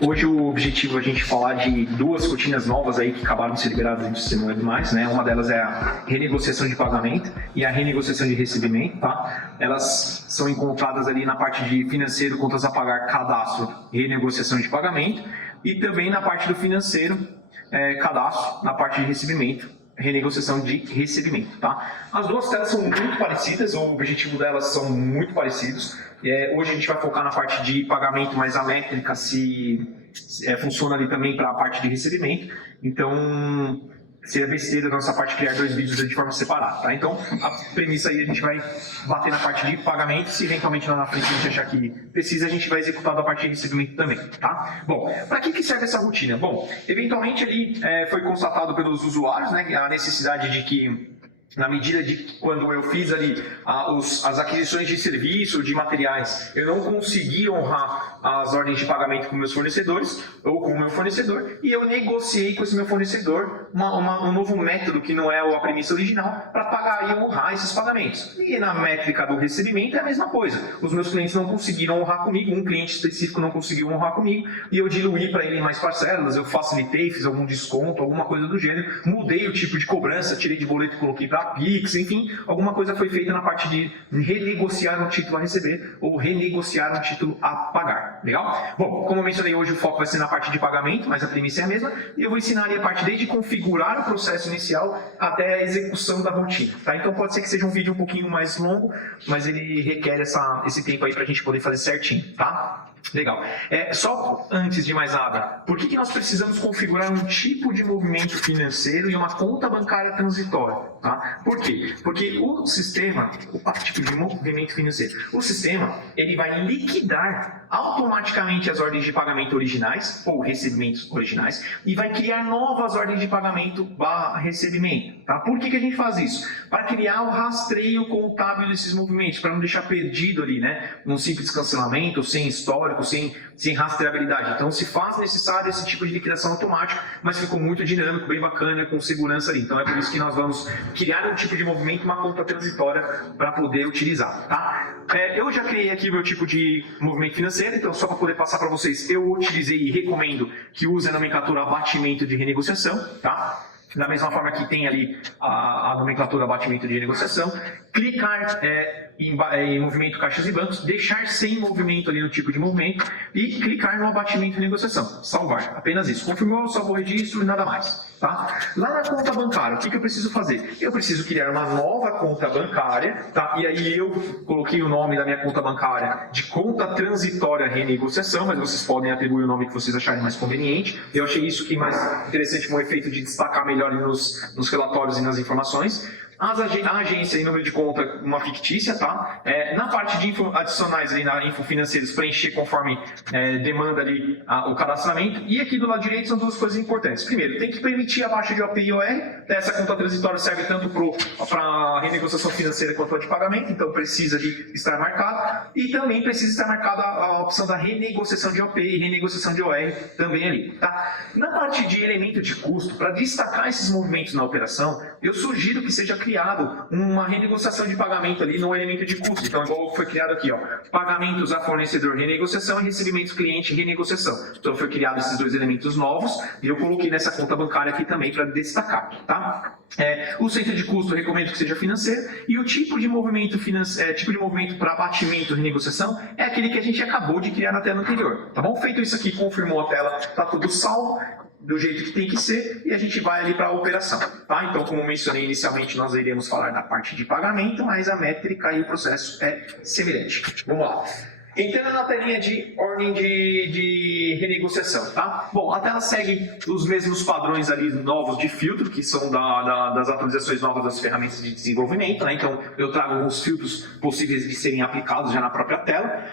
Hoje o objetivo é a gente falar de duas rotinas novas aí que acabaram de ser liberadas no sistema Web+, né? Uma delas é a renegociação de pagamento e a renegociação de recebimento, tá? Elas são encontradas ali na parte de financeiro, contas a pagar, cadastro e renegociação de pagamento, e também na parte do financeiro, cadastro, na parte de recebimento, renegociação de recebimento, tá? As duas telas são muito parecidas, o objetivo delas são muito parecidos. Hoje a gente vai focar na parte de pagamento, mas a métrica funciona ali também para a parte de recebimento. Então, seria besteira da nossa parte criar dois vídeos de forma separada, tá? Então, a premissa aí a gente vai bater na parte de pagamento, se eventualmente lá na frente a gente achar que precisa, a gente vai executar da parte de recebimento também, tá? Bom, para que serve essa rotina? Bom, eventualmente ali foi constatado pelos usuários, né, a necessidade de que, na medida de quando eu fiz ali as aquisições de serviço, de materiais, eu não conseguia honrar as ordens de pagamento com meus fornecedores ou com o meu fornecedor, e eu negociei com esse meu fornecedor um novo método que não é a premissa original para pagar e honrar esses pagamentos. E na métrica do recebimento é a mesma coisa. Os meus clientes não conseguiram honrar comigo, um cliente específico não conseguiu honrar comigo, e eu diluí para ele mais parcelas, eu facilitei, fiz algum desconto, alguma coisa do gênero, mudei o tipo de cobrança, tirei de boleto e coloquei para Pix, enfim, alguma coisa foi feita na parte de renegociar um título a receber ou renegociar um título a pagar. Legal? Bom, como eu mencionei, hoje o foco vai ser na parte de pagamento, mas a premissa é a mesma, e eu vou ensinar ali a parte desde configurar o processo inicial até a execução da rotina, tá? Então pode ser que seja um vídeo um pouquinho mais longo, mas ele requer esse tempo aí para a gente poder fazer certinho, tá? Legal. Só antes de mais nada, por que nós precisamos configurar um tipo de movimento financeiro e uma conta bancária transitória? Tá? Por quê? Porque o sistema, o tipo de movimento financeiro, o sistema ele vai liquidar automaticamente as ordens de pagamento originais ou recebimentos originais e vai criar novas ordens de pagamento / recebimento. Tá? Por que a gente faz isso? Para criar o rastreio contábil desses movimentos, para não deixar perdido ali, né? Um simples cancelamento, sem histórico, sem rastreabilidade. Então se faz necessário esse tipo de liquidação automática, mas ficou muito dinâmico, bem bacana, com segurança ali. Então é por isso que nós vamos criar um tipo de movimento, uma conta transitória para poder utilizar. Tá? Eu já criei aqui o meu tipo de movimento financeiro, então só para poder passar para vocês, eu utilizei e recomendo que use a nomenclatura abatimento de renegociação, tá? Da mesma forma que tem ali a nomenclatura abatimento de renegociação, clicar em movimento caixas e bancos, deixar sem movimento ali no tipo de movimento e clicar no abatimento de negociação, salvar, apenas isso. Confirmou, salvou o registro e nada mais. Tá? Lá na conta bancária, o que eu preciso fazer? Eu preciso criar uma nova conta bancária, tá? E aí eu coloquei o nome da minha conta bancária de conta transitória renegociação, mas vocês podem atribuir o nome que vocês acharem mais conveniente. Eu achei isso que mais interessante, com o efeito de destacar melhor nos relatórios e nas informações. A agência e número de conta, uma fictícia, tá? Na parte de info adicionais ali na info financeiros, preencher conforme demanda ali o cadastramento. E aqui do lado direito são duas coisas importantes. Primeiro, tem que permitir a baixa de OP e OR. Essa conta transitória serve tanto para renegociação financeira quanto a de pagamento, então precisa de estar marcado. E também precisa estar marcada a opção da renegociação de OP e renegociação de OR também ali, tá? Na parte de elemento de custo, para destacar esses movimentos na operação, eu sugiro que seja criado uma renegociação de pagamento ali no elemento de custo. Então, igual foi criado aqui, ó, pagamentos a fornecedor, renegociação, e recebimentos cliente, renegociação. Então, foi criado esses dois elementos novos e eu coloquei nessa conta bancária aqui também para destacar, tá? O centro de custo eu recomendo que seja financeiro e o tipo de movimento para abatimento, renegociação é aquele que a gente acabou de criar na tela anterior, tá bom? Feito isso aqui, confirmou a tela, tá tudo salvo do jeito que tem que ser e a gente vai ali para a operação, tá? Então, como mencionei inicialmente, nós iremos falar da parte de pagamento, mas a métrica e o processo é semelhante. Vamos lá. Entrando na telinha de ordem de renegociação, tá? Bom, a tela segue os mesmos padrões ali novos de filtro, que são das atualizações novas das ferramentas de desenvolvimento, né? Então, eu trago alguns filtros possíveis de serem aplicados já na própria tela.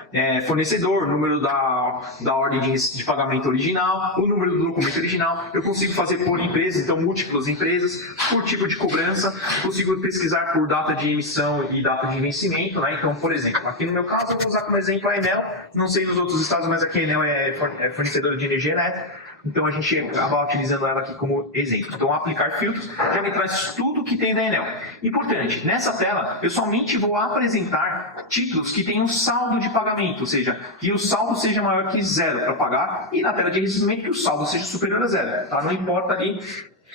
Fornecedor, número da ordem de pagamento original, o número do documento original. Eu consigo fazer por empresa, então múltiplas empresas, por tipo de cobrança. Consigo pesquisar por data de emissão e data de vencimento, né? Então, por exemplo, aqui no meu caso, eu vou usar como exemplo a Enel, não sei nos outros estados, mas aqui a Enel é fornecedora de energia elétrica. então a gente acaba utilizando ela aqui como exemplo. Então, aplicar filtros já me traz tudo que tem da Enel. Importante, nessa tela eu somente vou apresentar títulos que tenham saldo de pagamento, ou seja, que o saldo seja maior que 0 para pagar, e na tela de recebimento que o saldo seja superior a 0. Tá? Não importa ali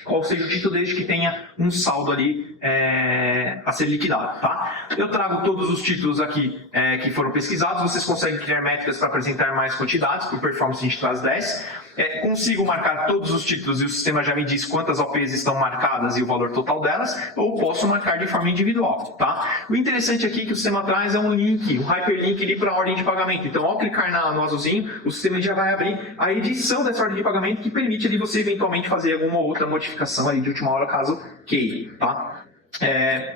qual seja o título, desde que tenha um saldo ali a ser liquidado. Tá? Eu trago todos os títulos aqui que foram pesquisados, vocês conseguem criar métricas para apresentar mais quantidades, por performance a gente traz 10. Consigo marcar todos os títulos e o sistema já me diz quantas OPs estão marcadas e o valor total delas, ou posso marcar de forma individual. Tá? O interessante aqui é que o sistema traz um link, um hyperlink ali para a ordem de pagamento. Então, ao clicar no azulzinho, o sistema já vai abrir a edição dessa ordem de pagamento, que permite ali você eventualmente fazer alguma outra modificação aí de última hora, caso queira. Tá?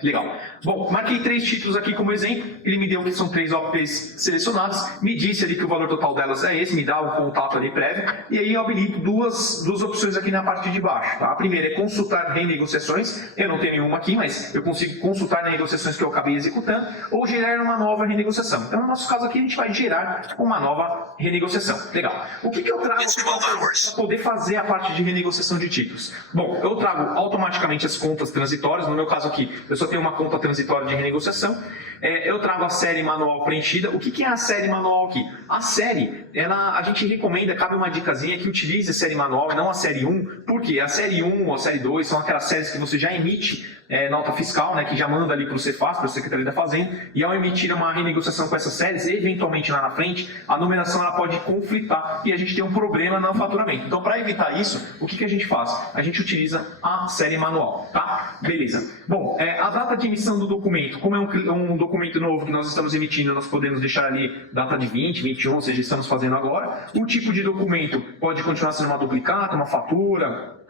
Legal. Bom, marquei 3 títulos aqui como exemplo, ele me deu que são 3 OPs selecionadas, me disse ali que o valor total delas é esse, me dá o contato ali prévio, e aí eu habilito duas opções aqui na parte de baixo. Tá? A primeira é consultar renegociações, eu não tenho nenhuma aqui, mas eu consigo consultar negociações que eu acabei executando, ou gerar uma nova renegociação. Então, no nosso caso aqui, a gente vai gerar uma nova renegociação. Legal. O que eu trago para poder fazer a parte de renegociação de títulos? Bom, eu trago automaticamente as contas transitórias, no meu caso aqui, eu só tenho uma conta transitória de renegociação. Eu trago a série manual preenchida. O que é a série manual aqui? A série, a gente recomenda, cabe uma dicasinha, que utilize a série manual e não a série 1, porque a série 1 ou a série 2 são aquelas séries que você já emite nota fiscal, né, que já manda ali para o Cefaz, para a Secretaria da Fazenda, e ao emitir uma renegociação com essas séries, eventualmente lá na frente, a numeração ela pode conflitar e a gente tem um problema no faturamento. Então, para evitar isso, o que a gente faz? A gente utiliza a série manual, tá? Beleza. Bom, a data de emissão do documento, como é um documento novo que nós estamos emitindo, nós podemos deixar ali data de 20, 21, ou seja, estamos fazendo agora. O tipo de documento pode continuar sendo uma duplicata, uma fatura,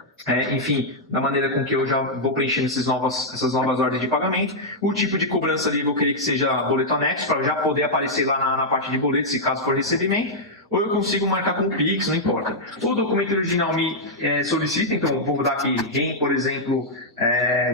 enfim, da maneira com que eu já vou preenchendo essas novas ordens de pagamento. O tipo de cobrança ali eu vou querer que seja boleto anexo, para já poder aparecer lá na parte de boleto, se caso for recebimento, ou eu consigo marcar como Pix, não importa. O documento original me solicita, então eu vou dar aqui REM, por exemplo,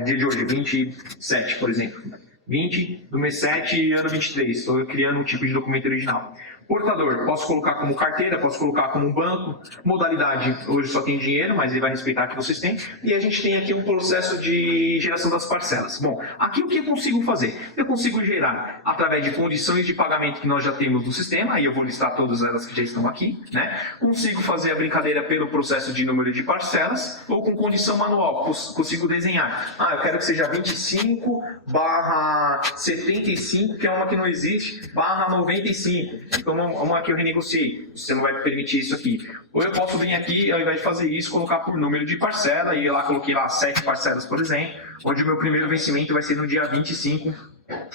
dia de hoje, 27, por exemplo. 20 do mês 7, ano 23, estou criando um tipo de documento original. Portador, posso colocar como carteira, posso colocar como banco. Modalidade, hoje só tem dinheiro, mas ele vai respeitar que vocês têm. E a gente tem aqui um processo de geração das parcelas. Bom, aqui o que eu consigo fazer? Eu consigo gerar através de condições de pagamento que nós já temos no sistema, aí eu vou listar todas elas que já estão aqui, né? Consigo fazer a brincadeira pelo processo de número de parcelas, ou com condição manual, consigo desenhar. Eu quero que seja 25/75, que é uma que não existe, /95. Então, uma que eu renegociei, o sistema vai permitir isso aqui. Ou eu posso vir aqui, ao invés de fazer isso, colocar por número de parcela, e lá coloquei lá 7 parcelas, por exemplo, onde o meu primeiro vencimento vai ser no dia 25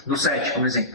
do 7, por exemplo.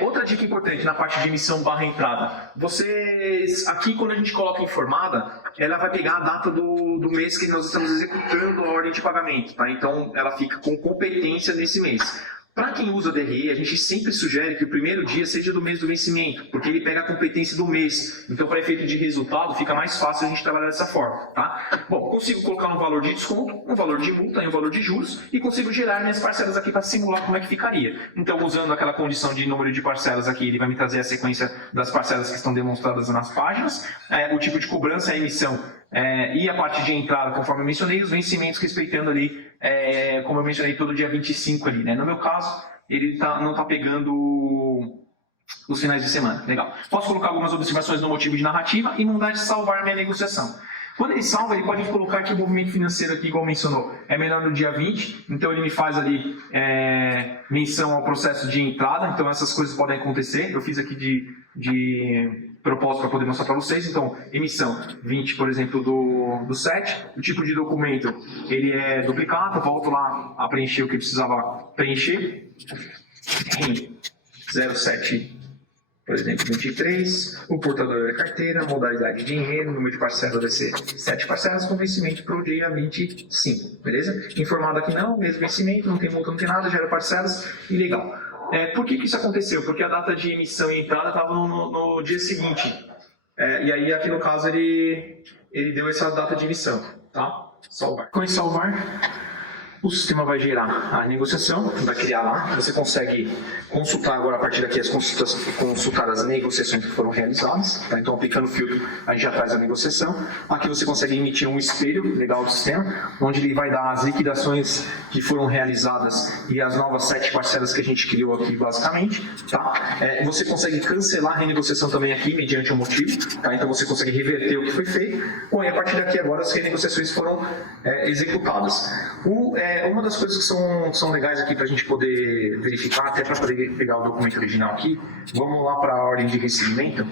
Outra dica importante na parte de emissão / entrada. Vocês, aqui quando a gente coloca informada, ela vai pegar a data do mês que nós estamos executando a ordem de pagamento, tá? Então ela fica com competência nesse mês. Para quem usa DRE, a gente sempre sugere que o primeiro dia seja do mês do vencimento, porque ele pega a competência do mês. Então, para efeito de resultado, fica mais fácil a gente trabalhar dessa forma. Tá? Bom, consigo colocar um valor de desconto, um valor de multa e um valor de juros, e consigo gerar minhas parcelas aqui para simular como é que ficaria. Então, usando aquela condição de número de parcelas aqui, ele vai me trazer a sequência das parcelas que estão demonstradas nas páginas, o tipo de cobrança, a emissão e a parte de entrada, conforme eu mencionei, os vencimentos respeitando ali, como eu mencionei, todo dia 25 ali, né? No meu caso, ele não está pegando os finais de semana. Legal. Posso colocar algumas observações no motivo de narrativa e mandar de salvar minha negociação. Quando ele salva, ele pode colocar que o movimento financeiro aqui, igual mencionou, é menor no dia 20, então ele me faz ali menção ao processo de entrada, então essas coisas podem acontecer. Eu fiz aqui de propósito para poder mostrar para vocês. Então, emissão 20, por exemplo, do 7, o tipo de documento, ele é duplicado, volto lá a preencher o que precisava preencher, 07, por exemplo, 23, o portador é carteira, modalidade de dinheiro, número de parcelas vai ser 7 parcelas com vencimento para o dia 25, beleza? Informado aqui não, mesmo vencimento, não tem multa, não tem nada, gera parcelas e legal. Por que isso aconteceu? Porque a data de emissão e entrada estava no dia seguinte, e aí aqui no caso ele deu essa data de emissão, tá? Salvar. Com esse salvar, O sistema vai gerar a negociação, vai criar lá. Você consegue consultar agora, a partir daqui, consultar as negociações que foram realizadas. Tá? Então, aplicando o filtro, a gente já faz a negociação. Aqui você consegue emitir um espelho legal do sistema, onde ele vai dar as liquidações que foram realizadas e as novas 7 parcelas que a gente criou aqui, basicamente. Tá? Você consegue cancelar a renegociação também aqui, mediante um motivo. Tá? Então, você consegue reverter o que foi feito. Bom, e a partir daqui, agora, as renegociações foram executadas. Uma das coisas que são legais aqui para a gente poder verificar, até para poder pegar o documento original aqui, vamos lá para a ordem de recebimento.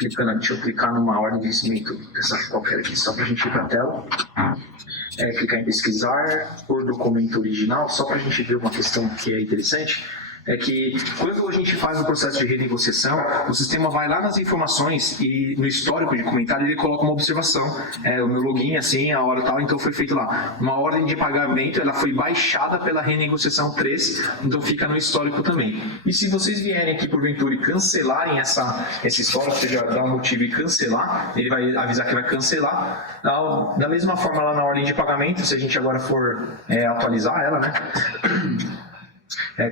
Deixa eu clicar numa ordem de recebimento, essa qualquer aqui, só para a gente ir para a tela. Clicar em pesquisar por documento original, só para a gente ver uma questão que é interessante. É que quando a gente faz o processo de renegociação, o sistema vai lá nas informações e no histórico de comentário ele coloca uma observação, o meu login, assim, a hora tal, então foi feito lá. Uma ordem de pagamento, ela foi baixada pela renegociação 3, então fica no histórico também. E se vocês vierem aqui porventura e cancelarem esse histórico, ou seja, dar um motivo e cancelar, ele vai avisar que vai cancelar. Da mesma forma lá na ordem de pagamento, se a gente agora for atualizar ela, né?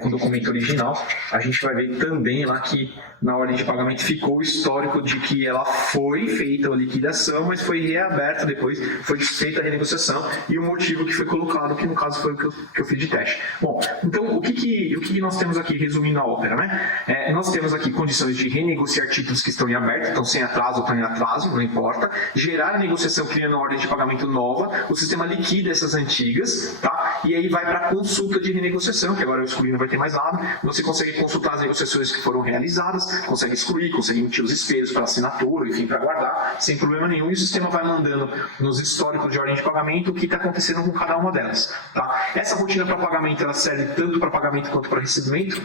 Com o documento original, a gente vai ver também lá que na ordem de pagamento ficou o histórico de que ela foi feita a liquidação, mas foi reaberta depois, foi desfeita a renegociação e o motivo que foi colocado, que no caso foi o que eu fiz de teste. Bom, então o que nós temos aqui, resumindo a ópera, né? Nós temos aqui condições de renegociar títulos que estão em aberto, então sem atraso ou estão em atraso, não importa, gerar a negociação criando ordem de pagamento nova, o sistema liquida essas antigas, tá? E aí vai para a consulta de renegociação, que agora eu excluí, não vai ter mais nada, você consegue consultar as negociações que foram realizadas, consegue excluir, consegue emitir os espelhos para assinatura, enfim, para guardar, sem problema nenhum, e o sistema vai mandando nos históricos de ordem de pagamento o que está acontecendo com cada uma delas. Tá? Essa rotina para pagamento, ela serve tanto para pagamento quanto para recebimento,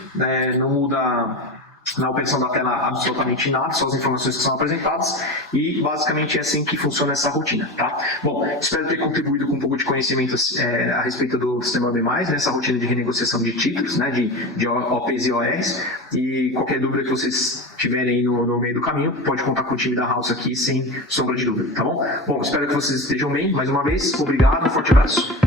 não muda na operação da tela absolutamente nada, só as informações que são apresentadas, e basicamente é assim que funciona essa rotina. Tá? Bom, espero ter contribuído com um pouco de conhecimento a respeito do sistema B+, nessa rotina de renegociação de títulos, né, de OPs e ORs, e qualquer dúvida que vocês tiverem aí no meio do caminho, pode contar com o time da House aqui, sem sombra de dúvida, tá bom? Bom, espero que vocês estejam bem, mais uma vez, obrigado, um forte abraço.